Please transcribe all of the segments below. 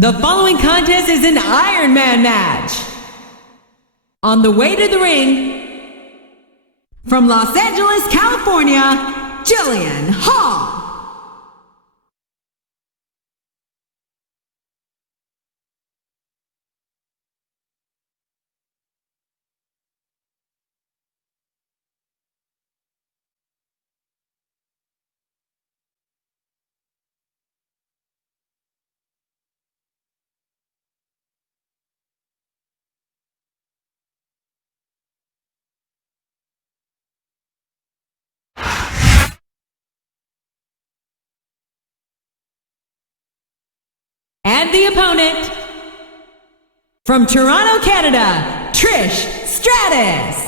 The following contest is an Ironman match. On the way to the ring, from Los Angeles, California, Jillian Hall. And the opponent, from Toronto, Canada, Trish Stratus.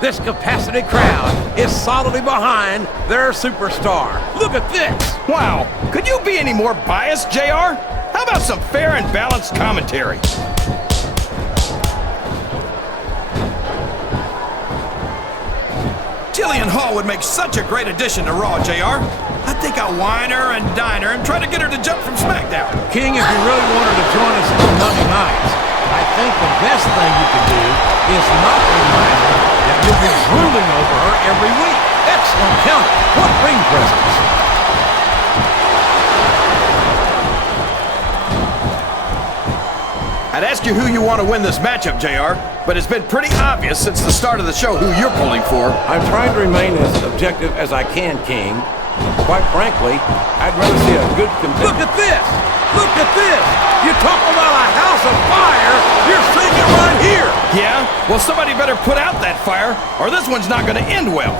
This capacity crowd is solidly behind their superstar. Look at this. Wow, could you be any more biased, JR? How about some fair and balanced commentary? Jillian Hall would make such a great addition to Raw, JR. I think I'll wine her and dine her and try to get her to jump from Smackdown. King, if you really wanted to join us on Monday nights, I think the best thing you could do is not remind her that you'll be ruling over her every week. Excellent counter. What ring presence. I'd ask you who you want to win this matchup, JR, but it's been pretty obvious since the start of the show who you're pulling for. I'm trying to remain as objective as I can, King. Quite frankly, I'd rather see a good competitor. Look at this! Look at this! You talk about a house of fire, you're seeing it right here! Yeah? Well, somebody better put out that fire, or this one's not going to end well.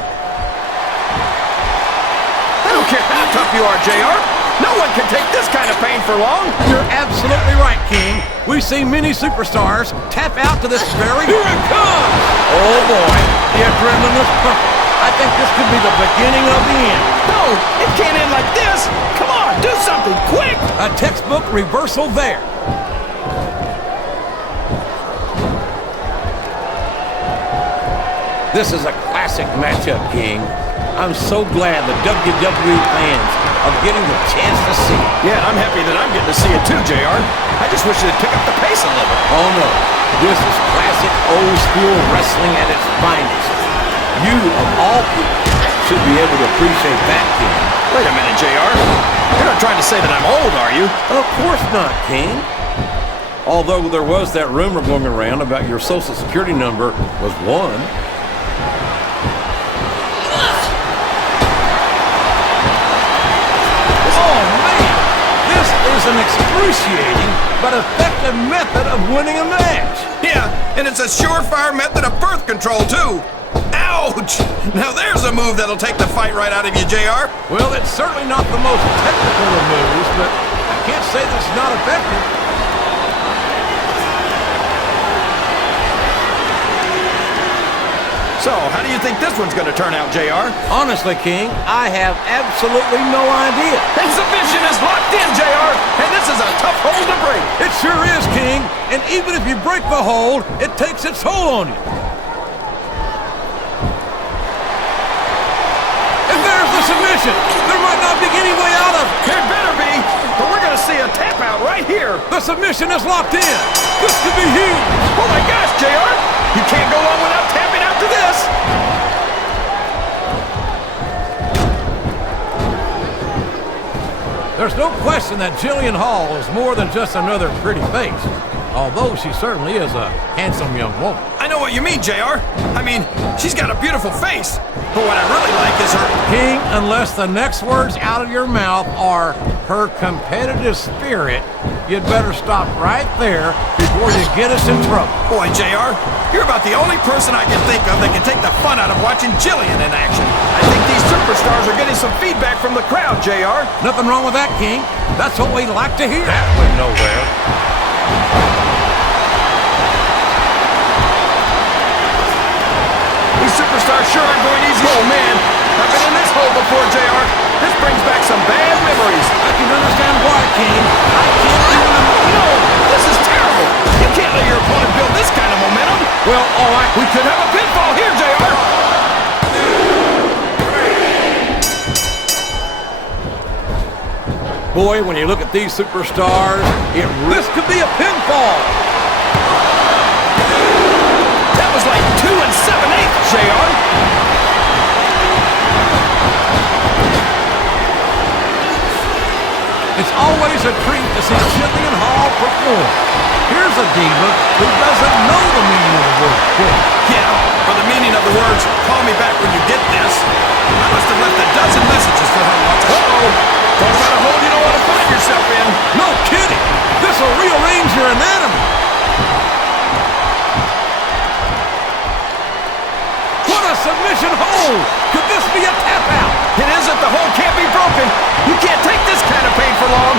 I don't care how tough you are, JR. No one can take this kind of pain for long. You're absolutely right, King. We've seen many superstars tap out to this very... Here it comes! Oh, boy. The adrenaline is pumping. I think this could be the beginning of the end. No, it can't end like this. Come on, do something quick. A textbook reversal there. This is a classic matchup, King. I'm so glad the WWE fans are getting the chance to see it. Yeah, I'm happy that I'm getting to see it too, JR. I just wish they'd pick up the pace a little. Oh, no. This is classic old-school wrestling at its finest. You, of all people, should be able to appreciate that, King. Wait a minute, JR. You're not trying to say that I'm old, are you? Of course not, King. Although there was that rumor going around about your Social Security number was 1. Oh, man! This is an excruciating but effective method of winning a match. Yeah, and it's a surefire method of birth control, too. Ouch! Now there's a move that'll take the fight right out of you, JR. Well, it's certainly not the most technical of moves, but I can't say that it's not effective. So, how do you think this one's going to turn out, JR? Honestly, King, I have absolutely no idea. That submission is locked in, JR, and this is a tough hold to break. It sure is, King, and even if you break the hold, it takes its toll on you. Submission. There might not be any way out of it. There better be, but we're going to see a tap out right here. The submission is locked in. This could be huge. Oh my gosh, JR. You can't go on without tapping out to this. There's no question that Jillian Hall is more than just another pretty face, although she certainly is a handsome young woman. I know what you mean, JR. I mean, she's got a beautiful face, but what I really like is her... King, unless the next words out of your mouth are her competitive spirit, you'd better stop right there before you get us in trouble. Boy, JR, you're about the only person I can think of that can take the fun out of watching Jillian in action. I think these superstars are getting some feedback from the crowd, JR. Nothing wrong with that, King. That's what we like to hear. That went nowhere. These superstars sure aren't going easy. Oh, man. I've been in this hole before, JR. This brings back some bad memories. I can understand why, King. I can't even... No, this is terrible. You can't let your opponent build this kind of momentum. Well, all right. We could have a pinfall here, JR. Boy, when you look at these superstars, this could be a pinfall. That was like 2 7/8, JR. It's always a treat to see Jillian Hall perform. Here's a diva who doesn't know the meaning of the word quit. Yeah, for the meaning of the words, call me back when you get this. I must have left a dozen messages for her once. Uh-oh. Talk about a hole you don't want to find yourself in. No kidding. This'll rearrange your anatomy. What a submission hold. Could this be a tap out? It isn't. The hole can't be broken. You can't take this kind of pain for long.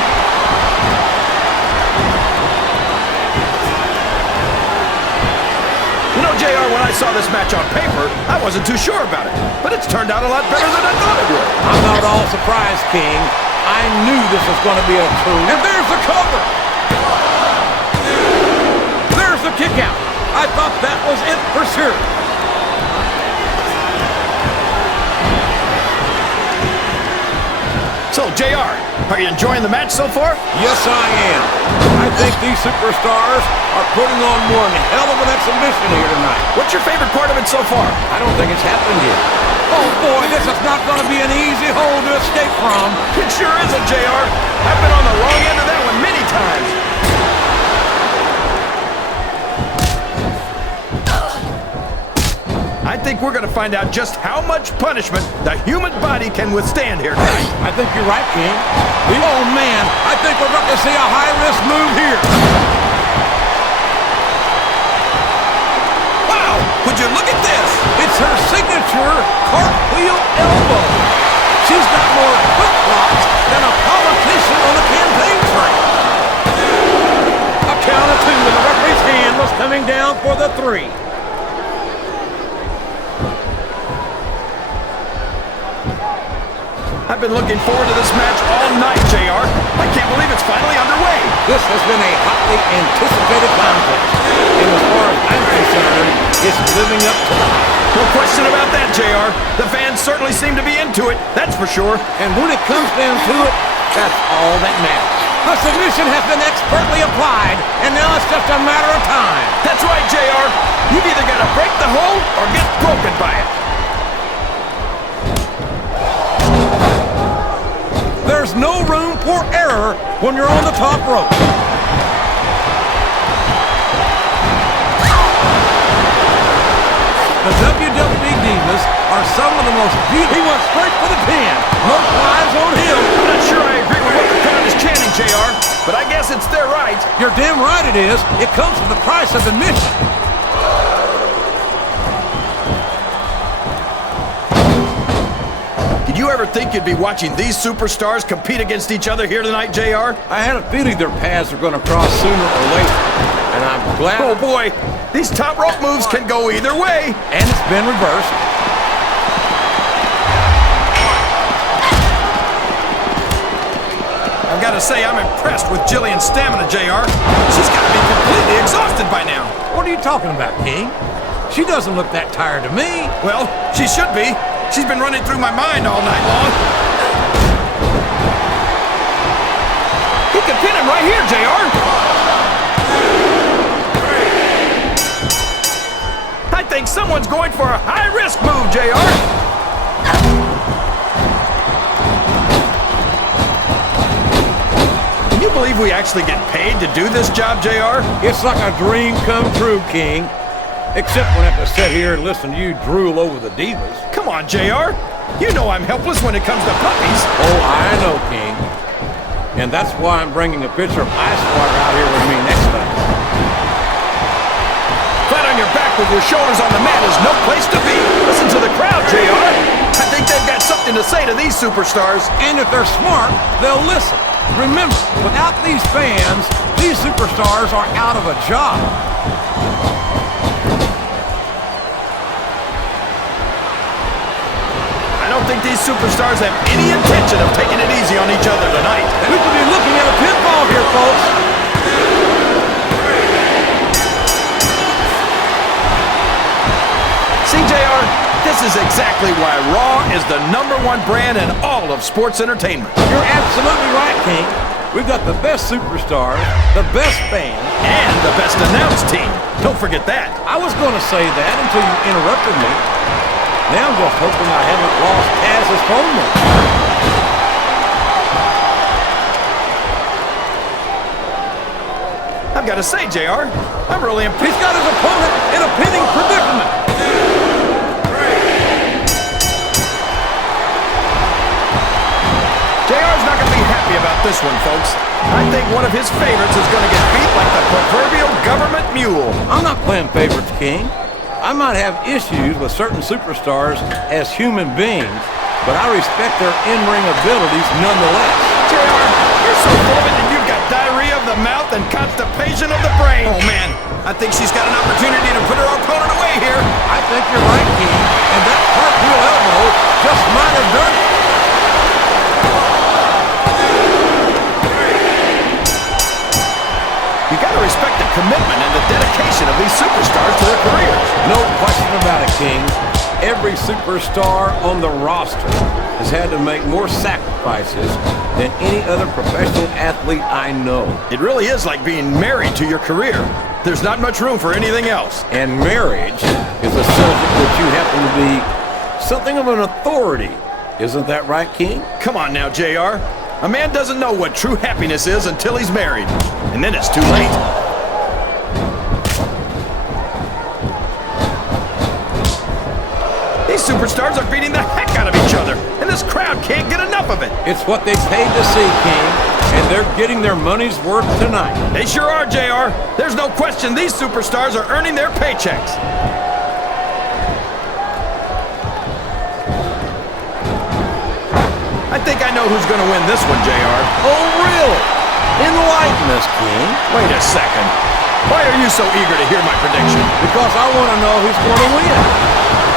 You know, JR, when I saw this match on paper, I wasn't too sure about it. But it's turned out a lot better than I thought it would. I'm not at all surprised, King. I knew this was going to be a coup. And there's the cover. There's the kick out. I thought that was it for sure. So, JR, are you enjoying the match so far? Yes, I am. I think these superstars are putting on one hell of an exhibition here tonight. What's your favorite part of it so far? I don't think it's happened yet. Oh, boy, this is not going to be an easy hole to escape from. It sure isn't, JR. I've been on the wrong end of that one many times. I think we're going to find out just how much punishment the human body can withstand here tonight. I think you're right, King. Oh, man, I think we're going to see a high-risk move here. Wow, would you look at this? It's her signature cartwheel elbow. She's got more flip-flops than a politician on a campaign trail. A count of two, and the referee's hand was coming down for the 3. I've been looking forward to this match all night, JR. I can't believe it's finally underway. This has been a hotly anticipated contest. And as far as I'm concerned, it's living up to the hype. No question about that, JR. The fans certainly seem to be into it, that's for sure. And when it comes down to it, that's all that matters. The submission has been expertly applied, and now it's just a matter of time. That's right, JR. You've either got to break the hole or get broken by it. There's no room for error when you're on the top rope. The WWE Divas are some of the most beautiful. He went straight for the pin. No flies on him. I'm not sure I agree with what the crowd is chanting, JR, but I guess it's their right. You're damn right it is. It comes with the price of admission. Did you ever think you'd be watching these superstars compete against each other here tonight, JR? I had a feeling their paths are going to cross sooner or later, and I'm glad. Oh boy, these top rope moves can go either way. And it's been reversed. I've got to say, I'm impressed with Jillian's stamina, JR. She's got to be completely exhausted by now. What are you talking about, King? She doesn't look that tired to me. Well, she should be. She's been running through my mind all night long. He can pin him right here, JR. I think someone's going for a high-risk move, JR. Can you believe we actually get paid to do this job, JR? It's like a dream come true, King. Except when I have to sit here and listen to you drool over the Divas. Come on, JR. You know I'm helpless when it comes to puppies. Oh, I know, King. And that's why I'm bringing a pitcher of ice water out here with me next time. Flat on your back with your shoulders on the mat is no place to be. Listen to the crowd, JR. I think they've got something to say to these superstars. And if they're smart, they'll listen. Remember, without these fans, these superstars are out of a job. I don't think these superstars have any intention of taking it easy on each other tonight. We could be looking at a pinfall here, folks. See, JR, this is exactly why Raw is the #1 brand in all of sports entertainment. You're absolutely right, King. We've got the best superstars, the best fans, And the best announced team. Don't forget that. I was going to say that until you interrupted me. Now I'm just hoping I haven't lost Taz's phone number. I've got to say, JR, I'm really impressed. He's got his opponent in a pinning predicament. JR's not going to be happy about this one, folks. I think one of his favorites is going to get beat like the proverbial government mule. I'm not playing favorites, King. I might have issues with certain superstars as human beings, but I respect their in-ring abilities nonetheless. JR, you're so full of it that you've got diarrhea of the mouth and constipation of the brain. Oh, man. I think she's got an opportunity to put her opponent away here. I think you're right, King, and that cartwheel elbow just might have done it. You got to respect the commitment and the dedication of these superstars to their careers. No question about it, King. Every superstar on the roster has had to make more sacrifices than any other professional athlete I know. It really is like being married to your career. There's not much room for anything else. And marriage is a subject that you happen to be something of an authority. Isn't that right, King? Come on now, JR. A man doesn't know what true happiness is until he's married. And then it's too late. These superstars are beating the heck out of each other, and this crowd can't get enough of it. It's what they paid to see, King, and they're getting their money's worth tonight. They sure are, JR. There's no question these superstars are earning their paychecks. I think I know who's going to win this one, JR. Oh, really? Enlighten us, King. Wait a second. Why are you so eager to hear my prediction? Because I want to know who's going to win.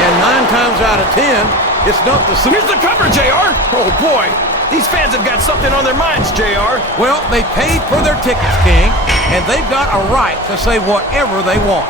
And 9 times out of 10, it's not the Here's the cover, JR. Oh, boy. These fans have got something on their minds, JR. Well, they paid for their tickets, King, and they've got a right to say whatever they want.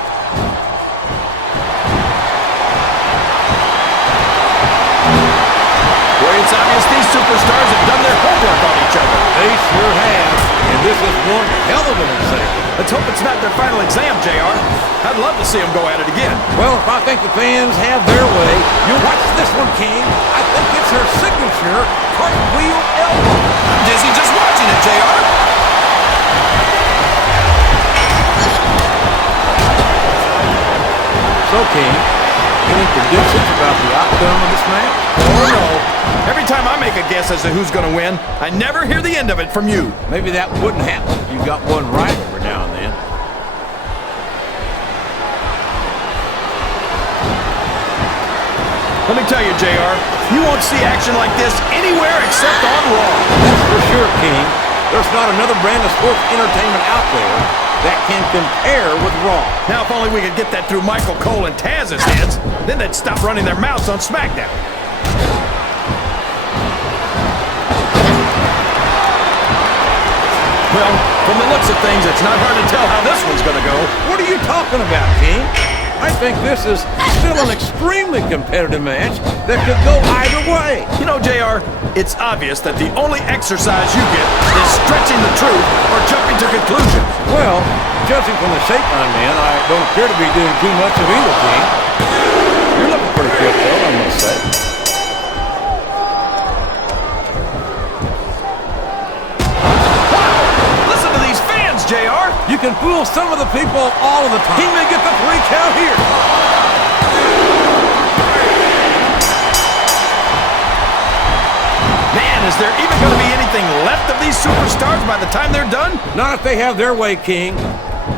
Boy, it's obvious these superstars have done their homework on each other. They sure have, and this is one hell of an exam. Let's hope it's not their final exam, JR. I'd love to see them go at it again. Well, if I think the fans have their way, you'll watch this one, King. I think it's her signature cartwheel elbow. I'm dizzy just watching it, JR. So, King, any predictions about the outcome of this match? Oh, no. Every time I make a guess as to who's going to win, I never hear the end of it from you. Maybe that wouldn't happen if you got one right every now and then. Let me tell you, JR, you won't see action like this anywhere except on Raw. That's for sure, King. There's not another brand of sports entertainment out there that can compare with Raw. Now, if only we could get that through Michael Cole and Taz's heads, then they'd stop running their mouths on Smackdown. Well, from the looks of things, it's not hard to tell how this one's going to go. What are you talking about, King? I think this is still an extremely competitive match that could go either way. You know, JR, it's obvious that the only exercise you get is stretching the truth or jumping to conclusions. Well, judging from the shape I'm in, I don't appear to be doing too much of either, King. You're looking pretty good, though, I must say. JR? You can fool some of the people all of the time. He may get the 3 count here. Man, is Is there even going to be anything left of these superstars by the time they're done? Not if they have their way, King.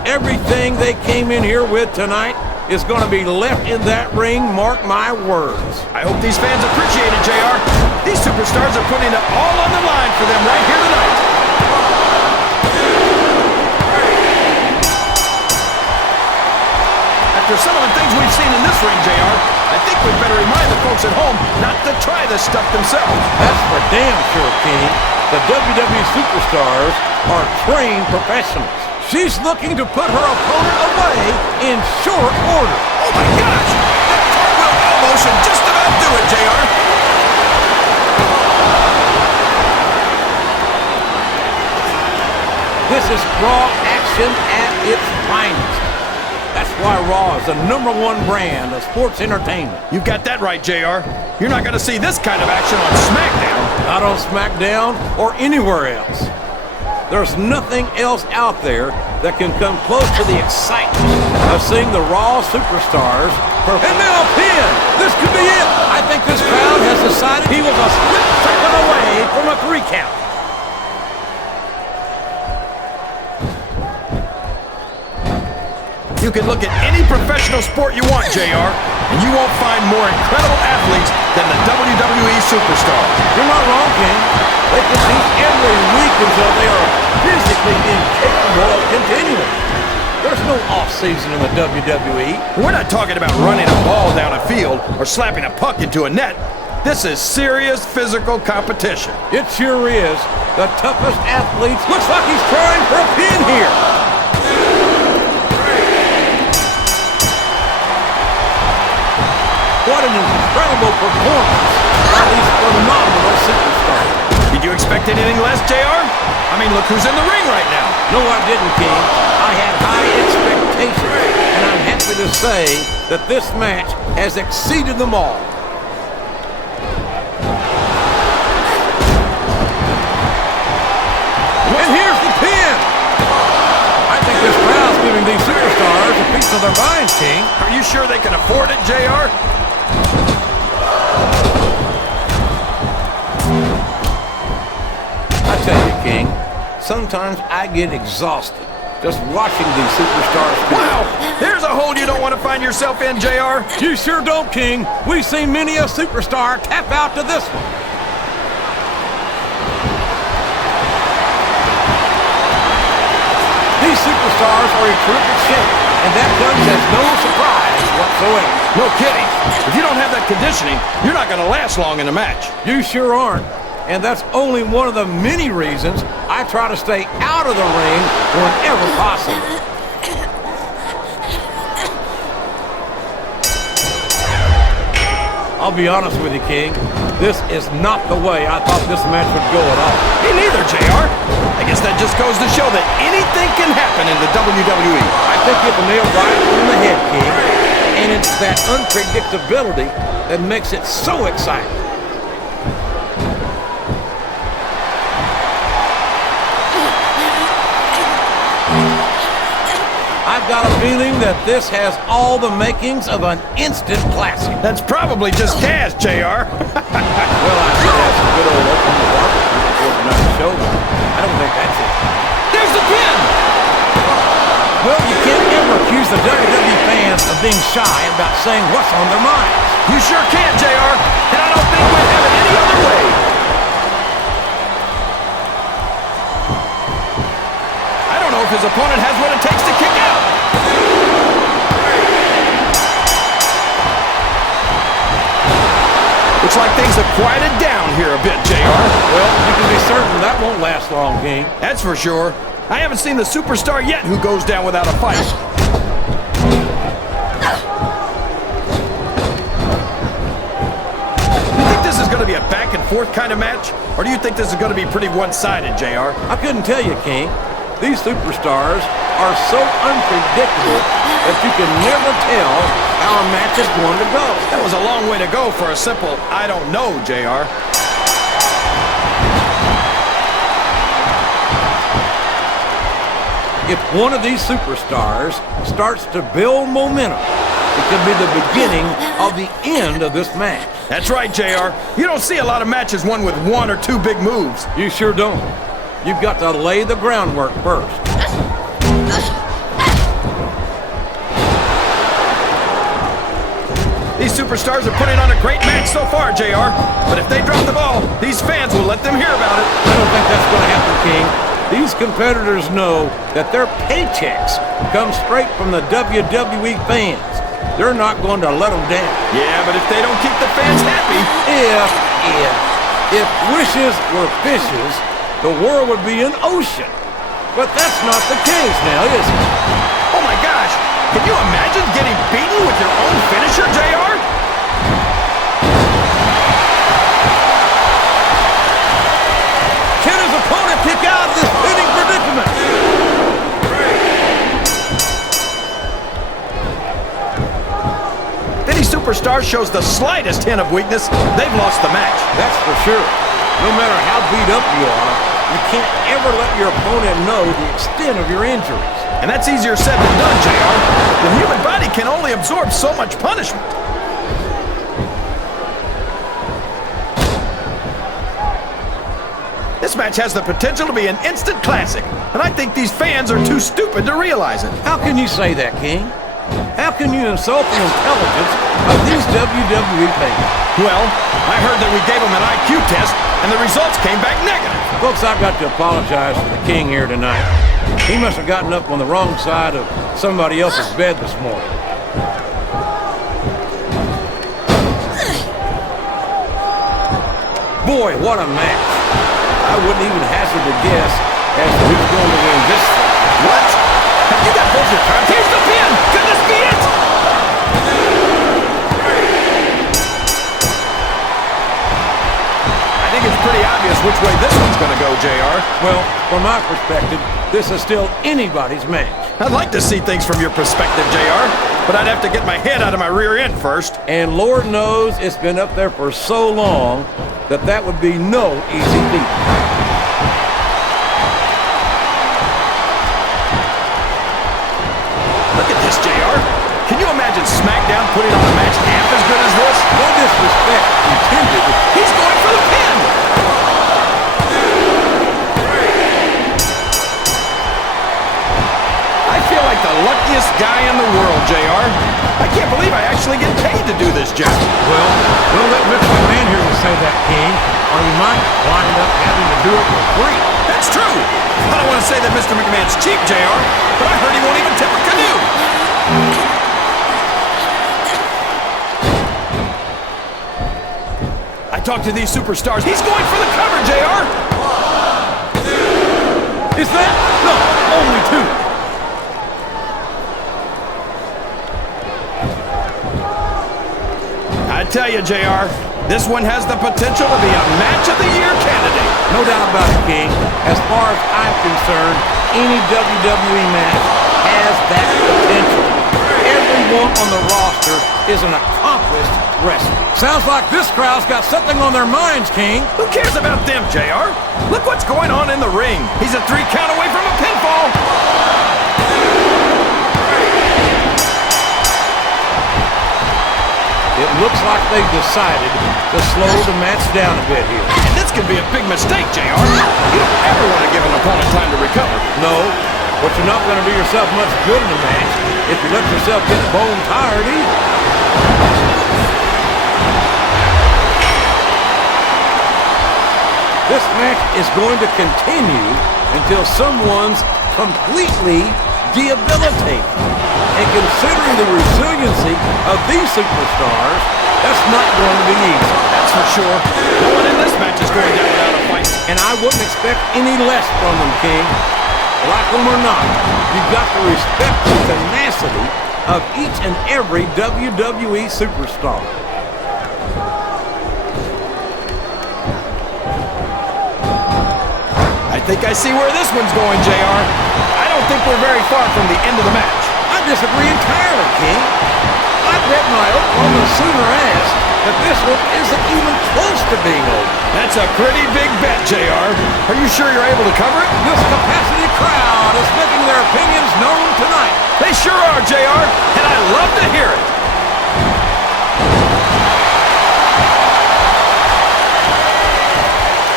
Everything they came in here with tonight is going to be left in that ring, mark my words. I hope these fans appreciate it, JR. These superstars are putting it all on the line for them right here tonight. After some of the things we've seen in this ring, JR, I think we'd better remind the folks at home not to try this stuff themselves. That's for damn sure, King. The WWE Superstars are trained professionals. She's looking to put her opponent away in short order. Oh my gosh! That cartwheel elbow should just about do it, JR. This is Raw action at its finest. That's why Raw is the #1 brand of sports entertainment. You've got that right, JR. You're not going to see this kind of action on SmackDown. Not on SmackDown or anywhere else. There's nothing else out there that can come close to the excitement of seeing the Raw Superstars. And now a pin! This could be it! I think this crowd has decided he was a split second away from a 3 count. You can look at any professional sport you want, JR, and you won't find more incredible athletes than the WWE Superstars. You're not wrong, King. They compete every week until they are physically incapable of continuing. There's no off-season in the WWE. We're not talking about running a ball down a field or slapping a puck into a net. This is serious physical competition. It sure is. The toughest athletes. Looks like he's trying for a pin here. What an incredible performance by these phenomenal superstars. Did you expect anything less, JR? I mean, look who's in the ring right now. No, I didn't, King. I had high expectations, and I'm happy to say that this match has exceeded them all. And here's the pin! I think this crowd's giving these superstars a piece of their minds, King. Are you sure they can afford it, JR? I tell you, King, sometimes I get exhausted just watching these superstars. Wow! There's a hole you don't want to find yourself in, JR. You sure don't, King. We've seen many a superstar tap out to this one. These superstars are in terrific shape, and that comes as no surprise whatsoever. No kidding. If you don't have that conditioning, you're not going to last long in a match. You sure aren't. And that's only one of the many reasons I try to stay out of the ring whenever possible. I'll be honest with you, King. This is not the way I thought this match would go at all. Me neither, JR. I guess that just goes to show that anything can happen in the WWE. I think you hit the nail right on the head, King. And it's that unpredictability that makes it so exciting. I've got a feeling that this has all the makings of an instant classic. That's probably just gas, JR. Well, I should have some good old open the water before tonight's show, but I don't think that's it. There's the pin! Well, you can't ever accuse the WWE fans of being shy about saying what's on their minds. You sure can, JR, and I don't think we'd have it any other way. I don't know if his opponent has what it takes to kick out. Looks like things have quieted down here a bit, JR. Well, you can be certain that won't last long, King. That's for sure. I haven't seen the superstar yet who goes down without a fight. You think this is going to be a back and forth kind of match? Or do you think this is going to be pretty one-sided, JR? I couldn't tell you, King. These superstars are so unpredictable that you can never tell how a match is going to go. That was a long way to go for a simple, I don't know, JR. If one of these superstars starts to build momentum, It could be the beginning of the end of this match. That's right, JR. You don't see a lot of matches won with one or two big moves. You sure don't. You've got to lay the groundwork first. These superstars are putting on a great match so far, JR. But if they drop the ball, these fans will let them hear about it. I don't think that's going to happen, King. These competitors know that their paychecks come straight from the WWE fans. They're not going to let them down. Yeah, but if they don't keep the fans happy... If wishes were fishes, the world would be an ocean. But that's not the case now, is it? Oh my gosh! Can you imagine getting beaten with your own finisher, JR? Can his opponent kick out of this pinning predicament? If any superstar shows the slightest hint of weakness, they've lost the match. That's for sure. No matter how beat up you are, you can't ever let your opponent know the extent of your injuries. And that's easier said than done, JR. The human body can only absorb so much punishment. This match has the potential to be an instant classic, and I think these fans are too stupid to realize it. How can you say that, King? How can you insult the intelligence of these WWE fans? Well, I heard that we gave them an IQ test, and the results came back negative. Folks, I've got to apologize to the King here tonight. He must have gotten up on the wrong side of somebody else's bed this morning. Boy, what a match. I wouldn't even hazard a guess as to who's going to win this thing. What? Have you got both your cards? Here's the pin! Could this be it? I think it's pretty obvious which way this one's going to go, JR. Well, from my perspective, this is still anybody's match. I'd like to see things from your perspective, JR, but I'd have to get my head out of my rear end first. And Lord knows it's been up there for so long that would be no easy feat. Look at this, JR. Can you imagine Smackdown putting on a match half as good as this? No disrespect intended. He's going for the pin! I feel like the luckiest guy in the world, JR. I can't believe I actually get paid to do this job. Well, we'll let Mr. McMahon here to say that, King, or you might wind up having to do it for free. That's true. I don't want to say that Mr. McMahon's cheap, JR, but I heard he won't even tip a canoe. I talked to these superstars. He's going for the cover, JR. Is that? No, only two. I tell you, JR, this one has the potential to be a Match of the Year candidate. No doubt about it, King. As far as I'm concerned, any WWE match has that potential. Everyone on the roster is an accomplished wrestler. Sounds like this crowd's got something on their minds, King. Who cares about them, JR? Look what's going on in the ring. He's a 3 count away from a pinfall. It looks like they've decided to slow the match down a bit here. And this could be a big mistake, JR. You don't ever want to give an opponent time to recover. No, but you're not going to do yourself much good in the match if you let yourself get bone tired either. This match is going to continue until someone's completely debilitated. And considering the resiliency of these superstars, that's not going to be easy. That's for sure. No one in this match is going down without a fight. And I wouldn't expect any less from them, King. Like them or not, you've got to respect the tenacity of each and every WWE superstar. I think I see where this one's going, JR. I don't think we're very far from the end of the match. I disagree entirely, King. I bet my Oklahoma Sooner ass that this one isn't even close to being over. That's a pretty big bet, JR. Are you sure you're able to cover it? This capacity crowd is making their opinions known tonight. They sure are, JR, and I love to hear it.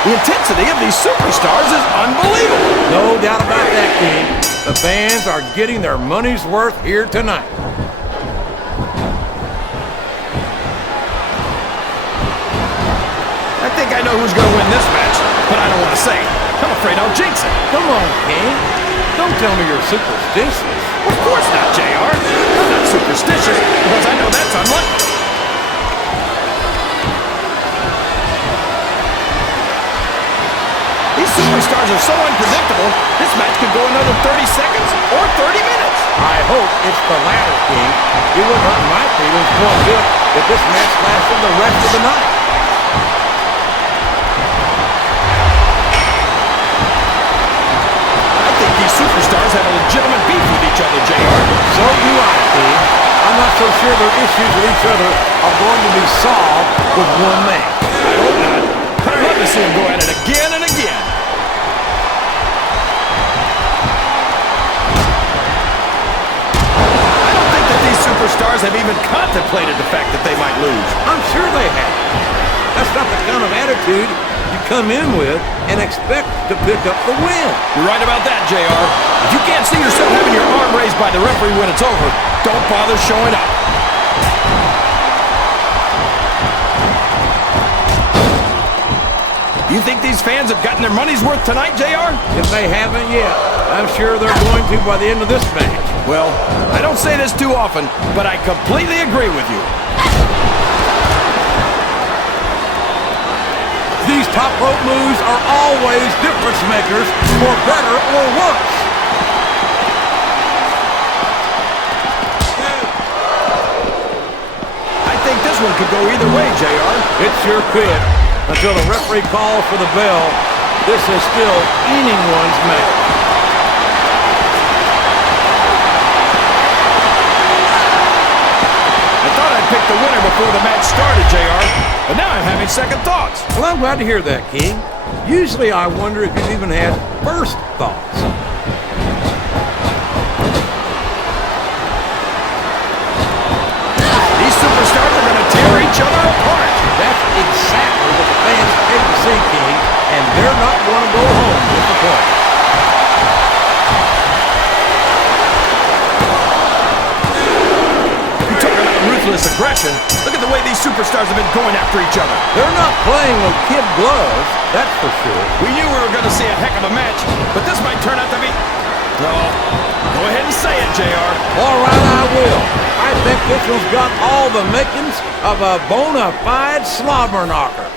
The intensity of these superstars is unbelievable. No doubt about that, King. The fans are getting their money's worth here tonight. I think I know who's going to win this match, but I don't want to say it. I'm afraid I'll jinx it. Come on, King. Don't tell me you're superstitious. Of course not, JR. I'm not superstitious because I know that's unlucky. These superstars are so unpredictable, this match could go another 30 seconds or 30 minutes. I hope it's the latter, King. It wouldn't hurt my feelings one bit if this match lasted the rest of the night. I think these superstars have a legitimate beef with each other, JR. So do I, King. I'm not so sure their issues with each other are going to be solved with one man. I hope not. I'd love to see them go at it again and again. I don't think that these superstars have even contemplated the fact that they might lose. I'm sure they have. That's not the kind of attitude you come in with and expect to pick up the win. You're right about that, JR. If you can't see yourself having your arm raised by the referee when it's over, don't bother showing up. You think these fans have gotten their money's worth tonight, JR? If they haven't yet, I'm sure they're going to by the end of this match. Well, I don't say this too often, but I completely agree with you. These top rope moves are always difference makers, for better or worse. I think this one could go either way, JR. It sure could. Until the referee calls for the bell, this is still anyone's match. I thought I'd pick the winner before the match started, JR, but now I'm having second thoughts. Well, I'm glad to hear that, King. Usually I wonder if you've even had first thoughts. These superstars are going to tear each other apart. That's exactly what the fans paid to see, King, and they're not going to go home disappointed. You talk about ruthless aggression. Look at the way these superstars have been going after each other. They're not playing with kid gloves, that's for sure. We knew we were going to see a heck of a match, but this might turn out to be... No, go ahead and say it, JR. All right, I will. I think this one's got all the makings of a bona fide slobber knocker.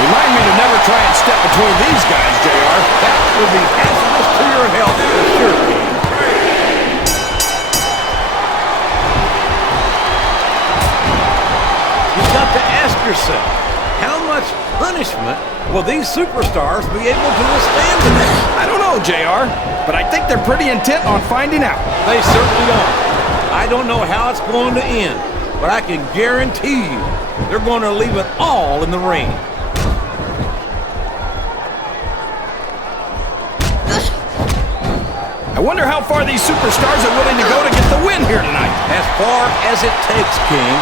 Remind me to never try and step between these guys, JR. That will be hazardous to your health for sure, King. You've got to ask yourself, how much punishment will these superstars be able to withstand today? I don't know, JR, but I think they're pretty intent on finding out. They certainly are. I don't know how it's going to end, but I can guarantee you they're going to leave it all in the ring. I wonder how far these superstars are willing to go to get the win here tonight. As far as it takes, King.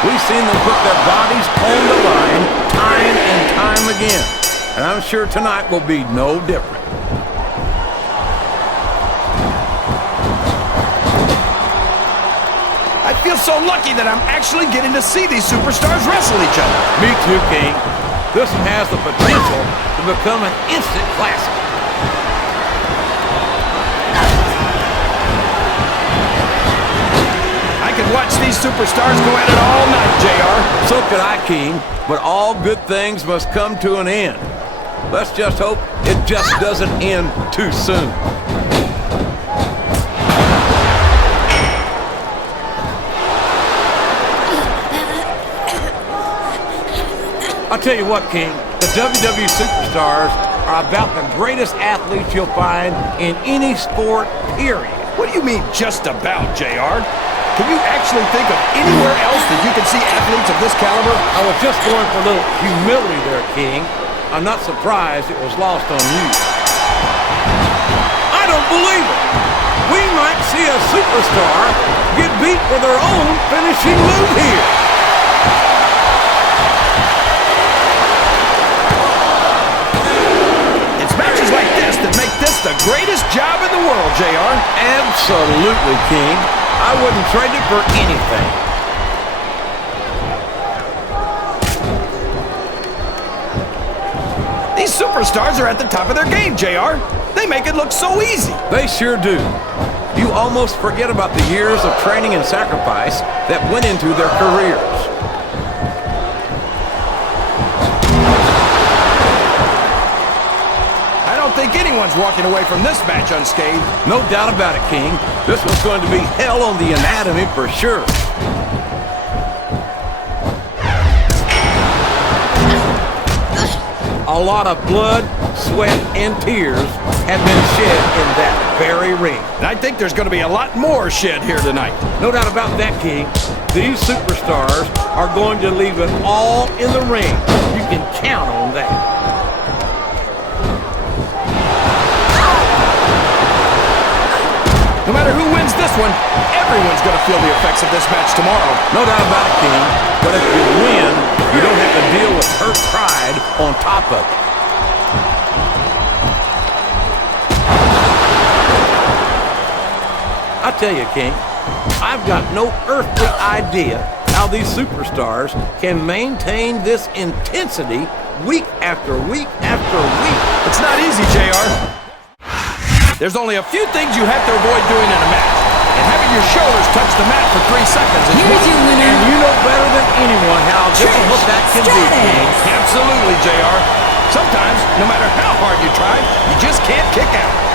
We've seen them put their bodies on the line time and time again. And I'm sure tonight will be no different. I feel so lucky that I'm actually getting to see these superstars wrestle each other. Me too, King. This one has the potential to become an instant classic. I could watch these superstars go at it all night, JR. So could I, King, but all good things must come to an end. Let's just hope it just doesn't end too soon. I'll tell you what, King, the WWE Superstars are about the greatest athletes you'll find in any sport, period. What do you mean, just about, JR? Can you actually think of anywhere else that you can see athletes of this caliber? I was just going for a little humility there, King. I'm not surprised it was lost on you. I don't believe it. We might see a superstar get beat for their own finishing move here. It's matches like this that make this the greatest job in the world, JR. Absolutely, King. I wouldn't trade it for anything. These superstars are at the top of their game, JR. They make it look so easy. They sure do. You almost forget about the years of training and sacrifice that went into their careers. I don't think anyone's walking away from this match unscathed. No doubt about it, King. This was going to be hell on the anatomy for sure. A lot of blood, sweat, and tears have been shed in that very ring. And I think there's going to be a lot more shed here tonight. No doubt about that, King. These superstars are going to leave it all in the ring. You can count on that. No matter who wins this one, everyone's going to feel the effects of this match tomorrow. No doubt about it, King. But if you win, you don't have to deal with hurt pride on top of it. I tell you, King, I've got no earthly idea how these superstars can maintain this intensity week after week after week. It's not easy, JR. There's only a few things you have to avoid doing in a match. And having your shoulders touch the mat for 3 seconds is Here's your winner. And you know better than anyone how difficult that can be, King. Absolutely, JR. Sometimes, no matter how hard you try, you just can't kick out.